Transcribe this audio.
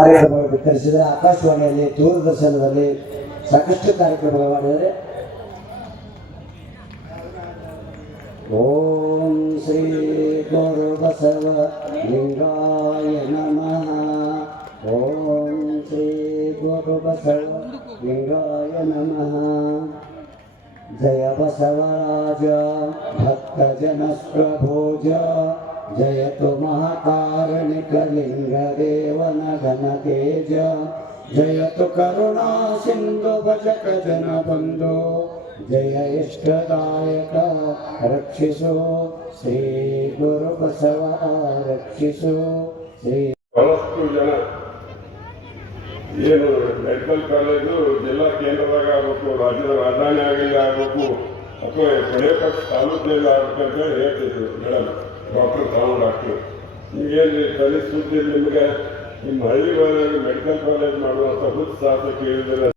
ಕಾರ್ಯಕ್ರಮಗಳು ವಿತರಿಸಿದರೆ ಆಕಾಶವಾಣಿಯಲ್ಲಿ ದೂರದರ್ಶನದಲ್ಲಿ ಸಾಕಷ್ಟು ಕಾರ್ಯಕ್ರಮಗಳು ಮಾಡಿದರೆ ಓಂ ಶ್ರೀ ಗುರು ಬಸವ ಲಿಂಗಾಯ ನಮಃ ಓಂ ಶ್ರೀ ಗುರು ಬಸವ ಲಿಂಗಾಯ ನಮಃ ಜಯ ಬಸವರಾಜ ಭಕ್ತ ಜನಸ್ಪ್ರಭೋಜ ಜಯತು ಮಹಾಕಾರಣಿಕ ಲಿಂಗದೇವ นะ तेज जय तो करुणा सिंधु बचक जन बंधो जय इष्ट दायक रक्षिसो श्री गुरु कसव아 रक्षिसो श्री येโรง মেডিকেল কলেজ జిల్లా కేంద్రವಾಗ ಆಗುತ್ತೆ ರಾಜಧಾನಿ ಆಗಿಲ್ಲ ಆಗುತ್ತೆ ಅಪ್ಪೇ ಕರೆಕ್ಟ್ ತಾವು ಹೇಳರ್ ಅಂತ ಹೇಳ್ತೀವಿ ಮೇಡಂ ಡಾಕ್ಟರ್ ಡಾಕ್ಟರ್ ನೀವು ಏನು ಕರೀತೀ ಸುಂತೆ ನಿಮಗೆ ನಿಮ್ಮ ಹಳ್ಳಿ ಮೆಡಿಕಲ್ ಕಾಲೇಜ್ ಮಾಡುವಂಥ ಹುತ್ ಸಾಹಸ ಕೇಳಿದ್ರೆ